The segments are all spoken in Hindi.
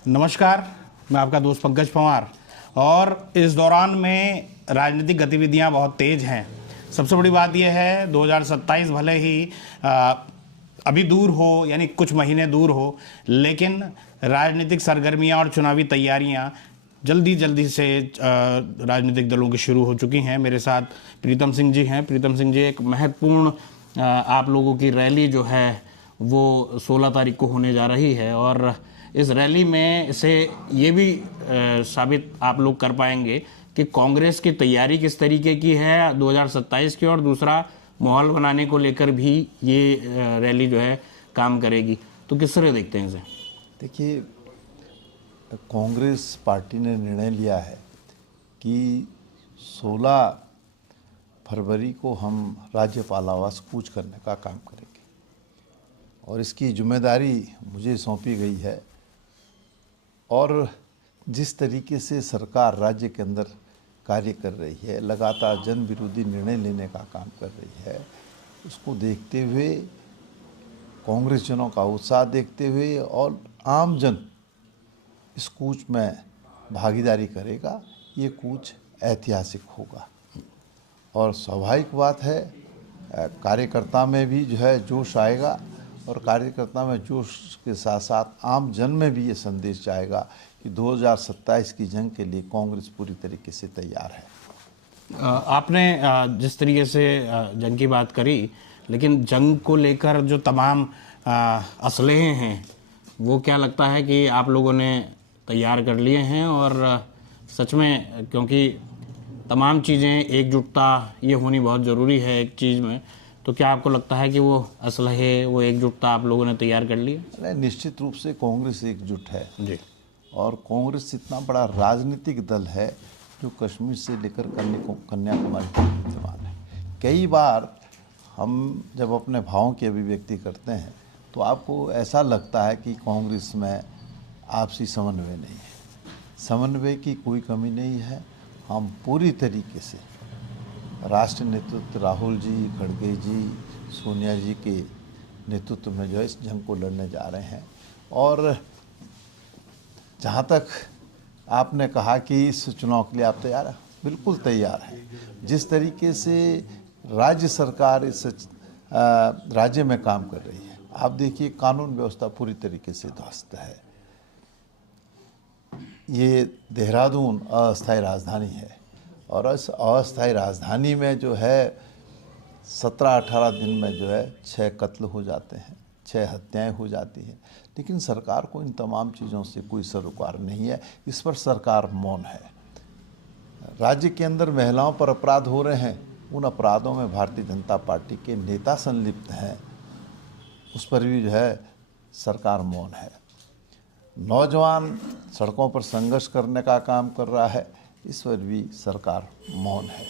नमस्कार, मैं आपका दोस्त पंकज पंवार। और इस दौरान में राजनीतिक गतिविधियां बहुत तेज हैं। सबसे बड़ी बात यह है 2027 भले ही अभी दूर हो, यानी कुछ महीने दूर हो, लेकिन राजनीतिक सरगर्मियां और चुनावी तैयारियां जल्दी जल्दी से राजनीतिक दलों की शुरू हो चुकी हैं। मेरे साथ प्रीतम सिंह जी हैं। प्रीतम सिंह जी, एक महत्वपूर्ण आप लोगों की रैली जो है वो 16 तारीख को होने जा रही है, और इस रैली में से ये भी साबित आप लोग कर पाएंगे कि कांग्रेस की तैयारी किस तरीके की है 2027 की, और दूसरा माहौल बनाने को लेकर भी ये रैली जो है काम करेगी। तो किस तरह देखते हैं इसे? देखिए, कांग्रेस पार्टी ने निर्णय लिया है कि 16 फरवरी को हम राज्यपाल आवास कूच करने का काम करेंगे, और इसकी जिम्मेदारी मुझे सौंपी गई है। और जिस तरीके से सरकार राज्य के अंदर कार्य कर रही है, लगातार जन विरोधी निर्णय लेने का काम कर रही है, उसको देखते हुए, कांग्रेस जनों का उत्साह देखते हुए और आम जन इस कूच में भागीदारी करेगा, ये कूच ऐतिहासिक होगा। और स्वाभाविक बात है, कार्यकर्ता में भी जो है जोश आएगा, और कार्यकर्ता में जोश के साथ साथ आम जन में भी ये संदेश जाएगा कि 2027 की जंग के लिए कांग्रेस पूरी तरीके से तैयार है। आपने जिस तरीके से जंग की बात करी, लेकिन जंग को लेकर जो तमाम असलहे हैं वो क्या लगता है कि आप लोगों ने तैयार कर लिए हैं? और सच में, क्योंकि तमाम चीज़ें एकजुटता ये होनी बहुत ज़रूरी है एक चीज़ में, तो क्या आपको लगता है कि वो असलहे, वो एकजुटता आप लोगों ने तैयार कर ली है? निश्चित रूप से कांग्रेस एकजुट है जी। और कांग्रेस इतना बड़ा राजनीतिक दल है जो कश्मीर से लेकर कन्याकुमारी तक विद्यमान है। कई बार हम जब अपने भावों की अभिव्यक्ति करते हैं तो आपको ऐसा लगता है कि कांग्रेस में आपसी समन्वय नहीं है। समन्वय की कोई कमी नहीं है। हम पूरी तरीके से राष्ट्रीय नेतृत्व राहुल जी, खड़गे जी, सोनिया जी के नेतृत्व में जो है इस जंग को लड़ने जा रहे हैं। और जहाँ तक आपने कहा कि इस चुनाव के लिए आप तैयार हैं, बिल्कुल तैयार हैं। जिस तरीके से राज्य सरकार इस राज्य में काम कर रही है, आप देखिए कानून व्यवस्था पूरी तरीके से ध्वस्त है। ये देहरादून अस्थायी राजधानी है, और इस अस्थायी राजधानी में जो है 17-18 दिन में जो है 6 कत्ल हो जाते हैं, 6 हत्याएं हो जाती हैं, लेकिन सरकार को इन तमाम चीज़ों से कोई सरोकार नहीं है। इस पर सरकार मौन है। राज्य के अंदर महिलाओं पर अपराध हो रहे हैं, उन अपराधों में भारतीय जनता पार्टी के नेता संलिप्त हैं, उस पर भी जो है सरकार मौन है। नौजवान सड़कों पर संघर्ष करने का काम कर रहा है, इस पर भी सरकार मौन है।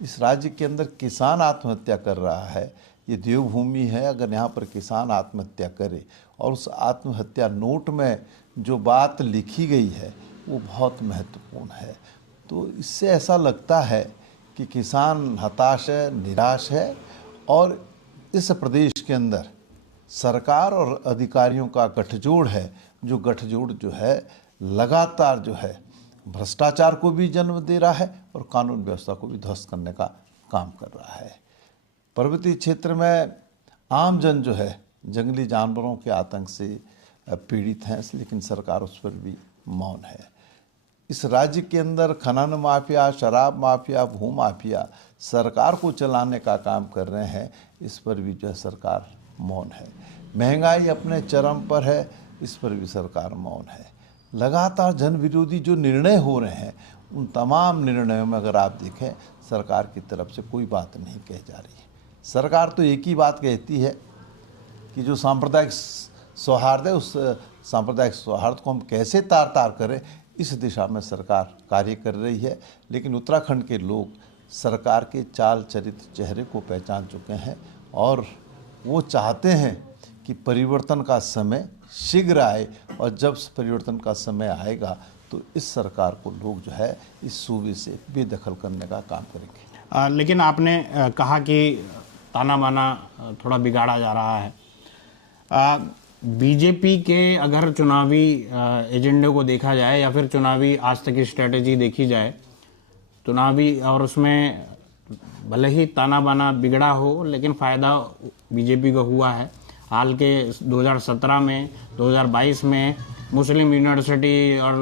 इस राज्य के अंदर किसान आत्महत्या कर रहा है, ये देवभूमि है। अगर यहाँ पर किसान आत्महत्या करे और उस आत्महत्या नोट में जो बात लिखी गई है वो बहुत महत्वपूर्ण है, तो इससे ऐसा लगता है कि किसान हताश है, निराश है। और इस प्रदेश के अंदर सरकार और अधिकारियों का गठजोड़ है, जो गठजोड़ जो है लगातार जो है भ्रष्टाचार को भी जन्म दे रहा है और कानून व्यवस्था को भी ध्वस्त करने का काम कर रहा है। पर्वतीय क्षेत्र में आम जन जो है जंगली जानवरों के आतंक से पीड़ित हैं, लेकिन सरकार उस पर भी मौन है। इस राज्य के अंदर खनन माफिया, शराब माफिया, भू माफिया सरकार को चलाने का काम कर रहे हैं, इस पर भी जो है सरकार मौन है। महंगाई अपने चरम पर है, इस पर भी सरकार मौन है। लगातार जन विरोधी जो निर्णय हो रहे हैं, उन तमाम निर्णयों में अगर आप देखें, सरकार की तरफ से कोई बात नहीं कही जा रही है। सरकार तो एक ही बात कहती है कि जो सांप्रदायिक सौहार्द है, उस सांप्रदायिक सौहार्द को हम कैसे तार तार करें, इस दिशा में सरकार कार्य कर रही है। लेकिन उत्तराखंड के लोग सरकार के चाल चरित्र चेहरे को पहचान चुके हैं, और वो चाहते हैं कि परिवर्तन का समय शीघ्र आए, और जब परिवर्तन का समय आएगा तो इस सरकार को लोग जो है इस सूबे से बेदखल करने का काम करेंगे। लेकिन आपने कहा कि ताना बाना थोड़ा बिगाड़ा जा रहा है। बीजेपी के अगर चुनावी एजेंडे को देखा जाए या फिर चुनावी आज तक की स्ट्रेटेजी देखी जाए, चुनावी और उसमें भले ही ताना बाना बिगड़ा हो लेकिन फ़ायदा बीजेपी को हुआ है। हाल के 2017 में 2022 में मुस्लिम यूनिवर्सिटी और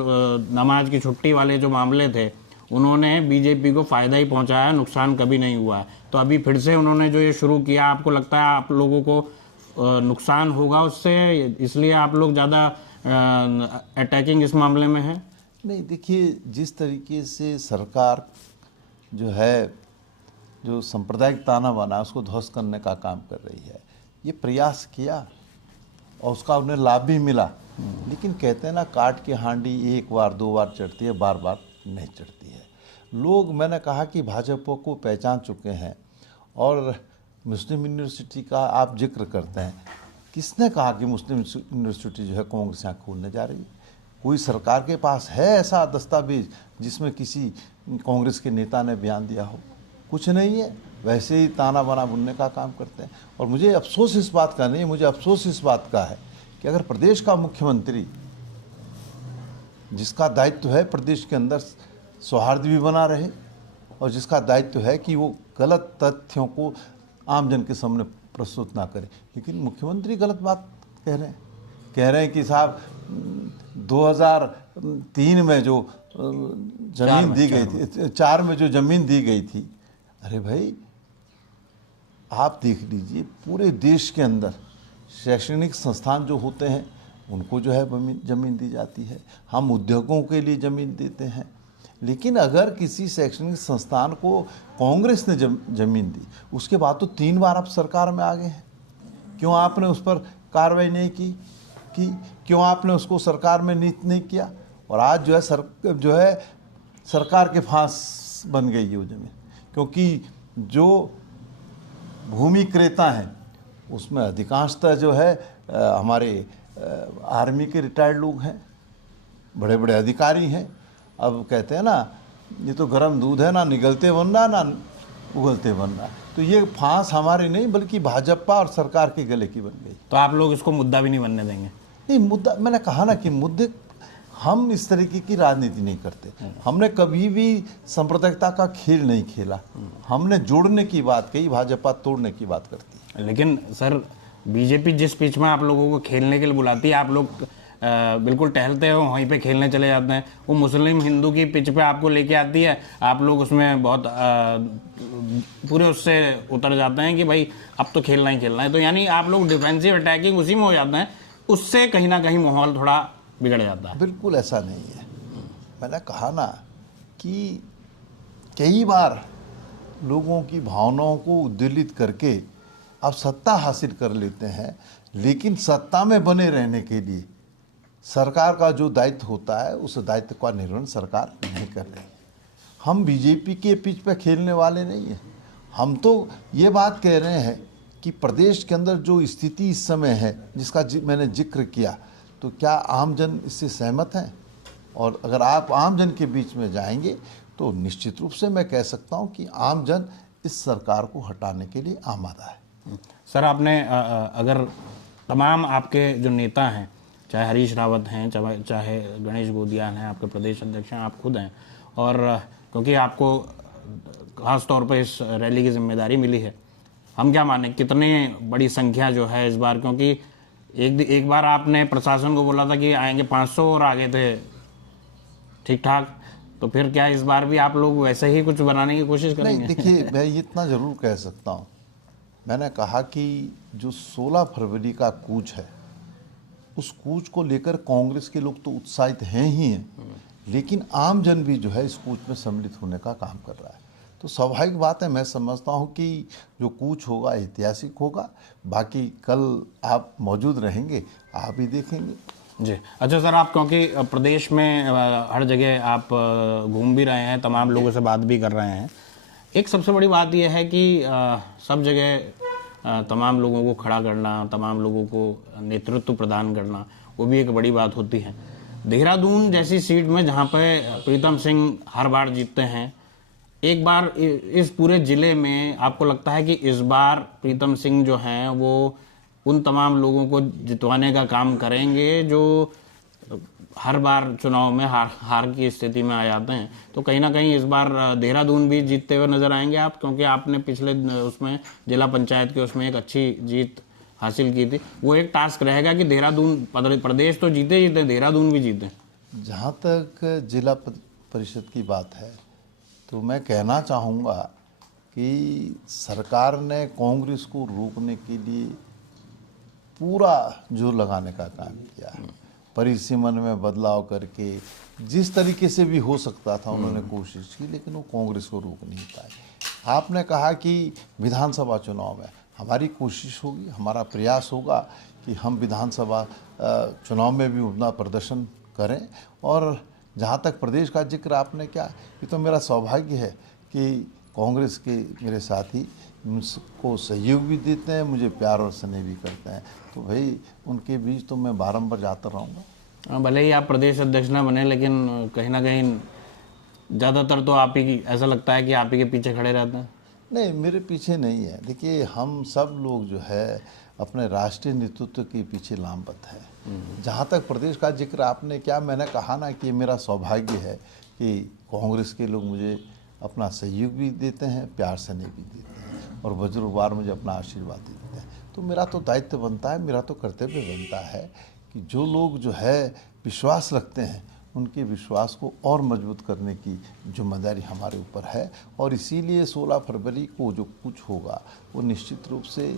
नमाज की छुट्टी वाले जो मामले थे उन्होंने बीजेपी को फ़ायदा ही पहुंचाया, नुकसान कभी नहीं हुआ है। तो अभी फिर से उन्होंने जो ये शुरू किया, आपको लगता है आप लोगों को नुकसान होगा उससे, इसलिए आप लोग ज़्यादा अटैकिंग इस मामले में है? नहीं, देखिए, जिस तरीके से सरकार जो है जो सांप्रदायिक ताना बाना उसको ध्वस्त करने का काम कर रही है, ये प्रयास किया और उसका उन्हें लाभ भी मिला। लेकिन कहते हैं ना, काट की हांडी एक बार दो बार चढ़ती है, बार बार नहीं चढ़ती है। लोग, मैंने कहा कि भाजपा को पहचान चुके हैं। और मुस्लिम यूनिवर्सिटी का आप जिक्र करते हैं, किसने कहा कि मुस्लिम यूनिवर्सिटी जो है कांग्रेस यहाँ खोलने जा रही है? कोई सरकार के पास है ऐसा दस्तावेज जिसमें किसी कांग्रेस के नेता ने बयान दिया हो? कुछ नहीं है। वैसे ही ताना बाना बुनने का काम करते हैं। और मुझे अफसोस इस बात का नहीं है, मुझे अफसोस इस बात का है कि अगर प्रदेश का मुख्यमंत्री, जिसका दायित्व है प्रदेश के अंदर सौहार्द भी बना रहे और जिसका दायित्व है कि वो गलत तथ्यों को आमजन के सामने प्रस्तुत ना करे, लेकिन मुख्यमंत्री गलत बात कह रहे हैं कि साहब 2003 में जो जमीन दी गई थी, 4 में जो जमीन दी गई थी, अरे भाई आप देख लीजिए, पूरे देश के अंदर शैक्षणिक संस्थान जो होते हैं उनको जो है ज़मीन दी जाती है। हम उद्योगों के लिए ज़मीन देते हैं। लेकिन अगर किसी शैक्षणिक संस्थान को कांग्रेस ने ज़मीन दी, उसके बाद तो 3 बार आप सरकार में आ गए हैं, क्यों आपने उस पर कार्रवाई नहीं की? क्यों आपने उसको सरकार में नीति नहीं किया? और आज जो है सरकार के फांस बन गई है वो ज़मीन, क्योंकि जो भूमि क्रेता हैं उसमें अधिकांशतः जो है हमारे आर्मी के रिटायर्ड लोग हैं, बड़े बड़े अधिकारी हैं। अब कहते हैं ना, ये तो गर्म दूध है, ना निगलते बनना ना उगलते बनना। तो ये फांस हमारी नहीं बल्कि भाजपा और सरकार के गले की बन गई। तो आप लोग इसको मुद्दा भी नहीं बनने देंगे? नहीं, मुद्दा, मैंने कहा ना कि मुद्दे, हम इस तरीके की राजनीति नहीं करते। हमने कभी भी सांप्रदायिकता का खेल नहीं खेला। हमने जोड़ने की बात कही, भाजपा तोड़ने की बात करती है। लेकिन सर, बीजेपी जिस पिच में आप लोगों को खेलने के लिए बुलाती है, आप लोग बिल्कुल टहलते हो वहीं पे खेलने चले जाते हैं। वो मुस्लिम हिंदू की पिच पे आपको लेके आती है, आप लोग उसमें बहुत पूरे उससे उतर जाते हैं कि भाई अब तो खेलना ही खेलना है। तो यानी आप लोग डिफेंसिव अटैकिंग उसी में हो जाते हैं, उससे कहीं ना कहीं माहौल थोड़ा बिगड़ जाता है। बिल्कुल ऐसा नहीं है। मैंने कहा ना कि कई बार लोगों की भावनाओं को उद्वेलित करके आप सत्ता हासिल कर लेते हैं, लेकिन सत्ता में बने रहने के लिए सरकार का जो दायित्व होता है उस दायित्व का निर्वहन सरकार नहीं कर रही। हम बीजेपी के पिच पे खेलने वाले नहीं हैं। हम तो ये बात कह रहे हैं कि प्रदेश के अंदर जो स्थिति इस समय है, जिसका मैंने जिक्र किया, तो क्या आमजन इससे सहमत हैं? और अगर आप आमजन के बीच में जाएंगे तो निश्चित रूप से मैं कह सकता हूं कि आमजन इस सरकार को हटाने के लिए आमादा है। सर, आपने अगर तमाम आपके जो नेता हैं, चाहे हरीश रावत हैं, चाहे गणेश गोदियान हैं, आपके प्रदेश अध्यक्ष हैं, आप खुद हैं, और क्योंकि आपको खास तौर पर इस रैली की जिम्मेदारी मिली है, हम क्या माने कितने बड़ी संख्या जो है इस बार? क्योंकि एक बार आपने प्रशासन को बोला था कि आएंगे 500 और आ गए थे ठीक ठाक, तो फिर क्या इस बार भी आप लोग वैसे ही कुछ बनाने की कोशिश करेंगे? नहीं, देखिए, मैं इतना ज़रूर कह सकता हूँ, मैंने कहा कि जो 16 फरवरी का कूच है, उस कूच को लेकर कांग्रेस के लोग तो उत्साहित हैं ही हैं, लेकिन आम जन भी जो है इस कूच में सम्मिलित होने का काम कर रहा है। तो स्वाभाविक बात है, मैं समझता हूं कि जो कूच होगा ऐतिहासिक होगा। बाकी कल आप मौजूद रहेंगे, आप भी देखेंगे। जी, अच्छा सर, आप क्योंकि प्रदेश में हर जगह आप घूम भी रहे हैं, तमाम लोगों से बात भी कर रहे हैं, एक सबसे बड़ी बात यह है कि सब जगह तमाम लोगों को खड़ा करना, तमाम लोगों को नेतृत्व प्रदान करना, वो भी एक बड़ी बात होती है। देहरादून जैसी सीट में जहाँ पे प्रीतम सिंह हर बार जीतते हैं, एक बार इस पूरे ज़िले में आपको लगता है कि इस बार प्रीतम सिंह जो हैं वो उन तमाम लोगों को जितवाने का काम करेंगे जो हर बार चुनाव में हार की स्थिति में आ जाते हैं। तो कहीं ना कहीं इस बार देहरादून भी जीतते हुए नजर आएंगे आप, क्योंकि आपने पिछले उसमें जिला पंचायत के उसमें एक अच्छी जीत हासिल की थी। वो एक टास्क रहेगा कि देहरादून प्रदेश तो जीते देहरादून भी जीते। जहाँ तक जिला परिषद की बात है तो मैं कहना चाहूँगा कि सरकार ने कांग्रेस को रोकने के लिए पूरा जोर लगाने का काम किया है। परिसीमन में बदलाव करके जिस तरीके से भी हो सकता था उन्होंने कोशिश की, लेकिन वो कांग्रेस को रोक नहीं पाए। आपने कहा कि विधानसभा चुनाव में हमारी कोशिश होगी, हमारा प्रयास होगा कि हम विधानसभा चुनाव में भी अपना प्रदर्शन करें। और जहाँ तक प्रदेश का जिक्र आपने किया, ये तो मेरा सौभाग्य है कि कांग्रेस के मेरे साथी मुझको सहयोग भी देते हैं, मुझे प्यार और स्नेह भी करते हैं, तो भाई उनके बीच तो मैं बारंबार जाता रहूँगा। भले ही आप प्रदेश अध्यक्ष ना बने, लेकिन कहीं ना कहीं ज़्यादातर तो आप ही, ऐसा लगता है कि आप ही के पीछे खड़े रहते हैं। नहीं, मेरे पीछे नहीं है। देखिए, हम सब लोग जो है अपने राष्ट्रीय नेतृत्व के पीछे लामबद्ध है। जहाँ तक प्रदेश का जिक्र आपने किया, मैंने कहा ना कि मेरा सौभाग्य है कि कांग्रेस के लोग मुझे अपना सहयोग भी देते हैं, प्यार से नहीं भी देते हैं, और वज्रवार मुझे अपना आशीर्वाद देते हैं। तो मेरा तो दायित्व बनता है, मेरा तो कर्तव्य बनता है कि जो लोग जो है विश्वास रखते हैं उनके विश्वास को और मजबूत करने की जिम्मेदारी हमारे ऊपर है। और इसीलिए 16 फरवरी को जो कुछ होगा वो निश्चित रूप से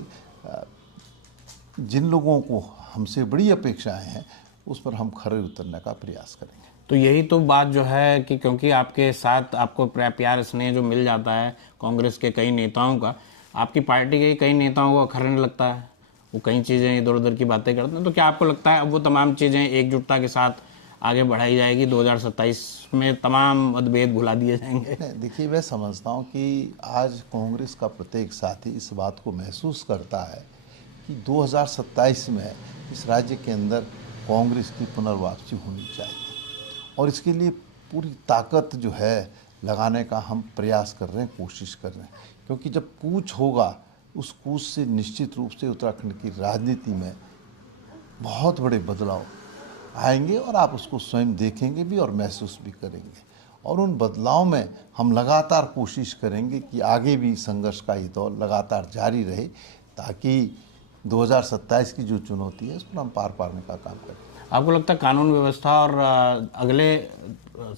जिन लोगों को हमसे बड़ी अपेक्षाएं हैं उस पर हम खरे उतरने का प्रयास करेंगे। तो यही तो बात जो है कि क्योंकि आपके साथ आपको प्यार स्नेह जो मिल जाता है कांग्रेस के कई नेताओं का, आपकी पार्टी के कई नेताओं को अखरने लगता है, वो कई चीज़ें इधर उधर की बातें करते हैं। तो क्या आपको लगता है अब वो तमाम चीज़ें एकजुटता के साथ आगे बढ़ाई जाएगी, 2027 में तमाम मतभेद भुला दिए जाएंगे? देखिए, मैं समझता हूँ कि आज कांग्रेस का प्रत्येक साथी इस बात को महसूस करता है कि 2027 में इस राज्य के अंदर कांग्रेस की पुनर्वापसी होनी चाहिए, और इसके लिए पूरी ताकत जो है लगाने का हम प्रयास कर रहे हैं, कोशिश कर रहे हैं। क्योंकि जब कूच होगा, उस कूच से निश्चित रूप से उत्तराखंड की राजनीति में बहुत बड़े बदलाव आएंगे, और आप उसको स्वयं देखेंगे भी और महसूस भी करेंगे। और उन बदलाव में हम लगातार कोशिश करेंगे कि आगे भी संघर्ष का ये दौर लगातार जारी रहे, ताकि 2027 की जो चुनौती है उस पर हम पार पाने का काम करें। आपको लगता है कानून व्यवस्था और अगले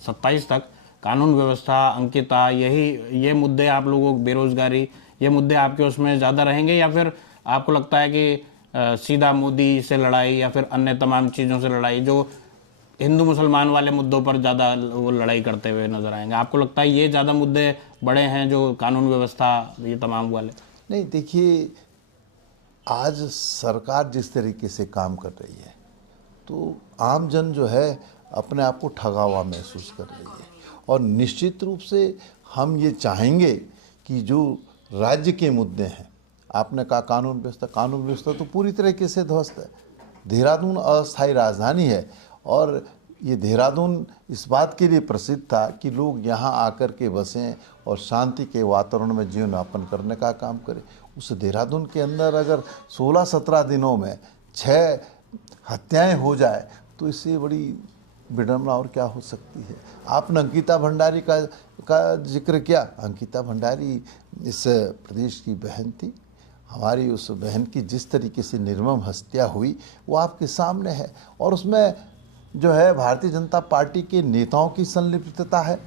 27 तक कानून व्यवस्था, अंकिता, ये मुद्दे आप लोगों को, बेरोजगारी, ये मुद्दे आपके उसमें ज़्यादा रहेंगे, या फिर आपको लगता है कि सीधा मोदी से लड़ाई या फिर अन्य तमाम चीज़ों से लड़ाई, जो हिंदू मुसलमान वाले मुद्दों पर ज़्यादा वो लड़ाई करते हुए नजर आएंगे? आपको लगता है ये ज़्यादा मुद्दे बड़े हैं जो कानून व्यवस्था, ये तमाम वाले? नहीं, देखिए, आज सरकार जिस तरीके से काम कर रही है तो आम जन जो है अपने आप को ठगा हुआ महसूस कर रही है। और निश्चित रूप से हम ये चाहेंगे कि जो राज्य के मुद्दे हैं, आपने कहा कानून व्यवस्था तो पूरी तरीके से ध्वस्त है। देहरादून अस्थायी राजधानी है, और ये देहरादून इस बात के लिए प्रसिद्ध था कि लोग यहाँ आकर के बसें और शांति के वातावरण में जीवन यापन करने का काम करें। उस देहरादून के अंदर अगर 16-17 दिनों में 6 हत्याएं हो जाए तो इससे बड़ी विडंबना और क्या हो सकती है। आपने अंकिता भंडारी का जिक्र किया। अंकिता भंडारी इस प्रदेश की बहन थी। हमारी उस बहन की जिस तरीके से निर्मम हत्या हुई वो आपके सामने है, और उसमें जो है भारतीय जनता पार्टी के नेताओं की संलिप्तता है।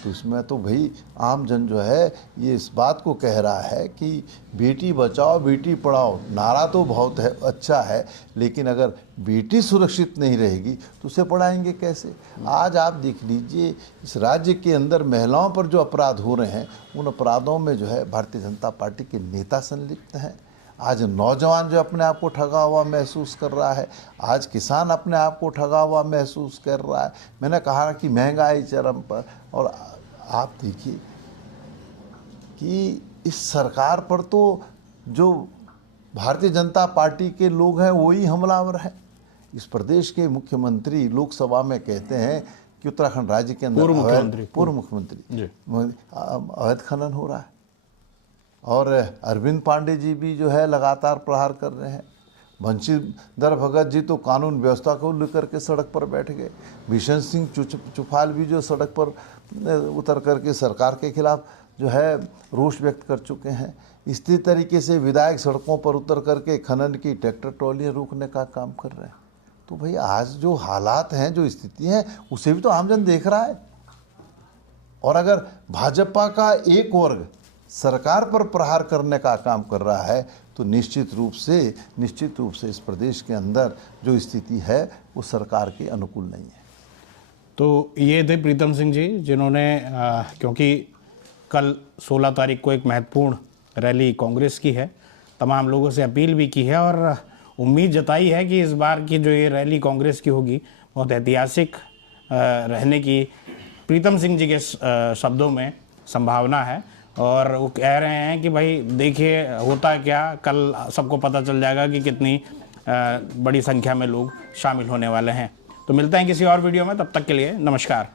तो इसमें तो भाई आम जन जो है ये इस बात को कह रहा है कि बेटी बचाओ बेटी पढ़ाओ नारा तो बहुत है, अच्छा है, लेकिन अगर बेटी सुरक्षित नहीं रहेगी तो उसे पढ़ाएंगे कैसे? आज आप देख लीजिए, इस राज्य के अंदर महिलाओं पर जो अपराध हो रहे हैं उन अपराधों में जो है भारतीय जनता पार्टी के नेता संलिप्त हैं। आज नौजवान जो अपने आप को ठगा हुआ महसूस कर रहा है, आज किसान अपने आप को ठगा हुआ महसूस कर रहा है। मैंने कहा कि महंगाई चरम पर, और आप देखिए कि इस सरकार पर तो जो भारतीय जनता पार्टी के लोग हैं वही हमलावर हैं। इस प्रदेश के मुख्यमंत्री लोकसभा में कहते हैं कि उत्तराखंड राज्य के अंदर पूर्व मुख्यमंत्री अवैध खनन हो रहा है, और अरविंद पांडे जी भी जो है लगातार प्रहार कर रहे हैं। बंशीधर भगत जी तो कानून व्यवस्था को लेकर के सड़क पर बैठ गए। भीषण सिंह चुफाल भी जो सड़क पर उतर करके सरकार के खिलाफ जो है रोष व्यक्त कर चुके हैं। इसी तरीके से विधायक सड़कों पर उतर करके खनन की ट्रैक्टर ट्रॉलियाँ रोकने का काम कर रहे हैं। तो भाई आज जो हालात हैं, जो स्थिति है, उसे भी तो आमजन देख रहा है। और अगर भाजपा का एक वर्ग सरकार पर प्रहार करने का काम कर रहा है तो निश्चित रूप से इस प्रदेश के अंदर जो स्थिति है वो सरकार के अनुकूल नहीं है। तो ये थे प्रीतम सिंह जी, जिन्होंने क्योंकि कल 16 तारीख को एक महत्वपूर्ण रैली कांग्रेस की है, तमाम लोगों से अपील भी की है और उम्मीद जताई है कि इस बार की जो ये रैली कांग्रेस की होगी बहुत ऐतिहासिक रहने की प्रीतम सिंह जी के शब्दों में संभावना है। और वो कह रहे हैं कि भाई देखिए होता क्या, कल सबको पता चल जाएगा कि कितनी बड़ी संख्या में लोग शामिल होने वाले हैं। तो मिलते हैं किसी और वीडियो में, तब तक के लिए नमस्कार।